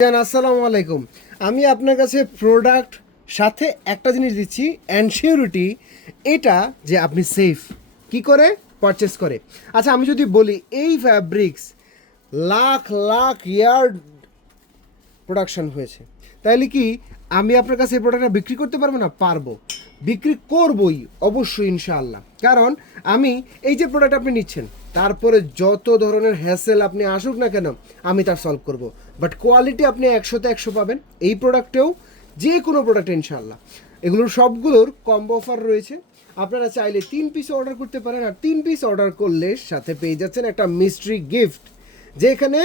আসসালামু আলাইকুম। আমি আপনার কাছে প্রোডাক্ট সাথে একটা জিনিস দিচ্ছি এনশিওরিটি, এটা যে আপনি সেফ কি করে পারচেস করে। আচ্ছা, আমি যদি বলি এই fabrics lakh lakh yard production হয়েছে, তাইলে কি আমি আপনার কাছে এই প্রোডাক্টটা বিক্রি করতে পারবো না? পারবো, বিক্রি করবই অবশ্যই ইনশাআল্লাহ। কারণ আমি এই যে প্রোডাক্ট আপনি নিচ্ছেন, তারপরে যত ধরনের হ্যাসেল আপনি আসুক না কেন আমি তার সলভ করব। বাট কোয়ালিটি আপনি 100-তে 100 পাবেন এই প্রোডাক্টেও, যে কোনো প্রোডাক্টে ইনশাআল্লাহ। এগুলোর সবগুলোর কম্বো অফার রয়েছে। আপনারা চাইলে 3 পিস অর্ডার করতে পারেন, আর 3 পিস অর্ডার করলে সাথে পেয়ে যাচ্ছেন একটা মিস্ট্রি গিফট, যেখানে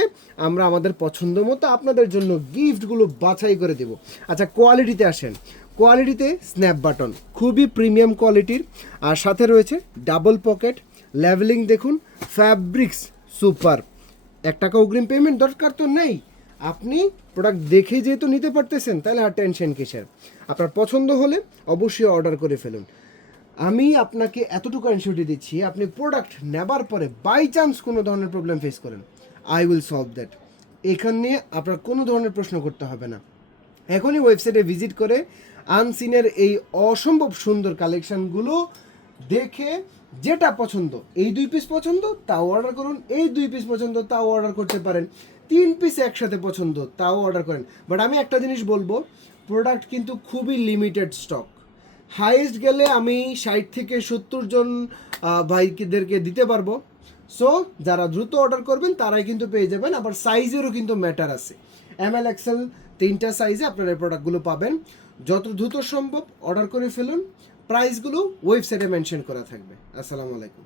আমরা আমাদের পছন্দ মতো আপনাদের জন্য গিফটগুলো বাছাই করে দেব। আচ্ছা, কোয়ালিটিতে আসেন। কোয়ালিটিতে স্ন্যাপ বাটন খুবই প্রিমিয়াম কোয়ালিটির, আর সাথে রয়েছে ডাবল পকেট লেভেলিং। দেখুন ফ্যাব্রিক্স সুপার। 1 টাকা অগ্রিম পেমেন্ট দরকার তো নেই, আপনি প্রোডাক্ট দেখে যেহেতু নিতে পারতেছেন, তাহলে আর টেনশন কিসের। আপনার পছন্দ হলে অবশ্যই অর্ডার করে ফেলুন। আমি আপনাকে এতটুকু এনশিওরিটি দিচ্ছি, আপনি প্রোডাক্ট নেবার পরে বাই চান্স কোনো ধরনের প্রবলেম ফেস করেন, আই উইল সলভ দ্যাট। এখান নিয়ে আপনার কোনো ধরনের প্রশ্ন করতে হবে না। এখনই ওয়েবসাইটে ভিজিট করে আনসিনের এই অসম্ভব সুন্দর কালেকশানগুলো দেখে যেটা পছন্দ, এই 2 পিস পছন্দ তাও অর্ডার করুন, এই 2 পিস পছন্দ তাও অর্ডার করতে পারেন, 3 পিস একসাথে পছন্দ তাও অর্ডার করেন। বাট আমি একটা জিনিস বলবো, প্রোডাক্ট কিন্তু খুবই লিমিটেড স্টক। হাইয়েস্ট গেলে আমি 60 থেকে 70 জন ভাইদেরকে দিতে পারবো। সো যারা দ্রুত অর্ডার করবেন তারাই কিন্তু পেয়ে যাবেন। আবার সাইজেরও কিন্তু ম্যাটার আছে। ML XL 3টা সাইজে আপনারা এই প্রোডাক্টগুলো পাবেন। যত দ্রুত সম্ভব অর্ডার করে ফেলুন। প্রাইসগুলো ওয়েবসাইটে মেনশন করা থাকবে। আসসালামু আলাইকুম।